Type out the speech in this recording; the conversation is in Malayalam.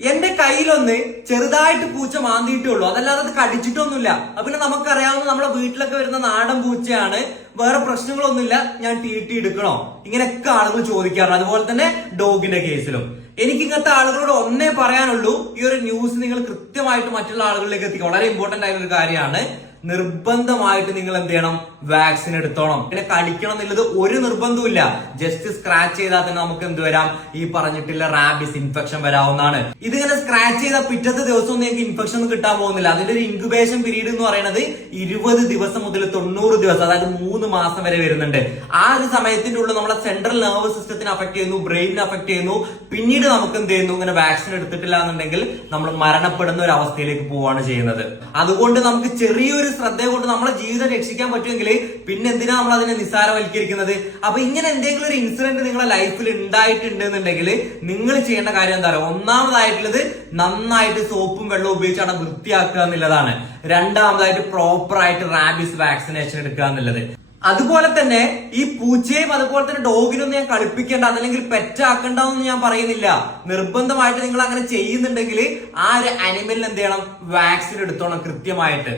എന്റെ കയ്യിലൊന്ന് ചെറുതായിട്ട് പൂച്ച മാന്തിയിട്ടേ ഉള്ളൂ. അതല്ലാതെ അത് കടിച്ചിട്ടൊന്നുമില്ല. അപ്പൊ പിന്നെ നമുക്കറിയാവുന്ന നമ്മുടെ വീട്ടിലൊക്കെ വരുന്ന നാടൻ പൂച്ചയാണ്. വേറെ പ്രശ്നങ്ങളൊന്നുമില്ല. ഞാൻ തീട്ടി എടുക്കണോ? ഇങ്ങനെയൊക്കെ ആളുകൾ ചോദിക്കാറുണ്ട്. അതുപോലെ തന്നെ ഡോഗിന്റെ കേസിലും. എനിക്ക് ഇങ്ങനത്തെ ആളുകളോട് ഒന്നേ പറയാനുള്ളൂ. ഈ ഒരു ന്യൂസ് നിങ്ങൾ കൃത്യമായിട്ട് മറ്റുള്ള ആളുകളിലേക്ക് എത്തിക്കുക. വളരെ ഇമ്പോർട്ടന്റ് ആയിട്ടുള്ള ഒരു കാര്യമാണ്. നിർബന്ധമായിട്ട് നിങ്ങൾ എന്ത് ചെയ്യണം? വാക്സിൻ എടുത്തോണം. പിന്നെ കടിക്കണം എന്നുള്ളത് ഒരു നിർബന്ധവുമില്ല. ജസ്റ്റ് സ്ക്രാച്ച് ചെയ്താൽ തന്നെ നമുക്ക് എന്ത് വരാം? ഈ പറഞ്ഞിട്ടുള്ള റാബിസ് ഇൻഫെക്ഷൻ വരാവുന്നതാണ്. ഇതിങ്ങനെ സ്ക്രാച്ച് ചെയ്ത പിറ്റത്തെ ദിവസം ഒന്നും നിങ്ങൾക്ക് ഇൻഫെക്ഷൻ ഒന്നും കിട്ടാൻ പോകുന്നില്ല. അതിന്റെ ഒരു ഇൻക്യുബേഷൻ പീരീഡ് എന്ന് പറയുന്നത് ഇരുപത് ദിവസം മുതൽ തൊണ്ണൂറ് ദിവസം അതായത് മൂന്ന് മാസം വരെ വരുന്നുണ്ട്. ആ ഒരു സമയത്തിന്റെ ഉള്ളിൽ നമ്മളെ സെൻട്രൽ നെർവസ് സിസ്റ്റത്തിന് അഫക്ട് ചെയ്യുന്നു ബ്രെയിനിനെ അഫക്ട് ചെയ്യുന്നു. പിന്നീട് നമുക്ക് എന്ത് ചെയ്യുന്നു? ഇങ്ങനെ വാക്സിൻ എടുത്തിട്ടില്ല എന്നുണ്ടെങ്കിൽ നമ്മൾ മരണപ്പെടുന്ന ഒരു അവസ്ഥയിലേക്ക് പോവാണ് ചെയ്യുന്നത്. അതുകൊണ്ട് നമുക്ക് ചെറിയൊരു ശ്രദ്ധ കൊണ്ട് നമ്മളെ ജീവിതം രക്ഷിക്കാൻ പറ്റുമെങ്കിൽ പിന്നെ എന്തിനാ നമ്മൾ അതിനെ നിസ്സാരവൽക്കരിക്കുന്നത്? അപ്പൊ ഇങ്ങനെ എന്തെങ്കിലും ഒരു ഇൻസിഡന്റ് നിങ്ങളെ ലൈഫിൽ ഉണ്ടായിട്ടുണ്ട് എന്നുണ്ടെങ്കിൽ നിങ്ങൾ ചെയ്യേണ്ട കാര്യം എന്താ പറയുക ഒന്നാമതായിട്ടുള്ളത് നന്നായിട്ട് സോപ്പും വെള്ളവും ഉപയോഗിച്ച് അവിടെ വൃത്തിയാക്കുക എന്നുള്ളതാണ്. രണ്ടാമതായിട്ട് പ്രോപ്പർ ആയിട്ട് റാബിസ് വാക്സിനേഷൻ എടുക്കുക എന്നുള്ളത്. അതുപോലെ തന്നെ ഈ പൂച്ചയും അതുപോലെ തന്നെ ഡോഗിനൊന്നും ഞാൻ കളിപ്പിക്കേണ്ട അതല്ലെങ്കിൽ പെറ്റാക്കണ്ടെന്ന് ഞാൻ പറയുന്നില്ല. നിർബന്ധമായിട്ട് നിങ്ങൾ അങ്ങനെ ചെയ്യുന്നുണ്ടെങ്കിൽ ആ ഒരു അനിമലിന് എന്ത് ചെയ്യണം? വാക്സിൻ എടുത്തോണം കൃത്യമായിട്ട്.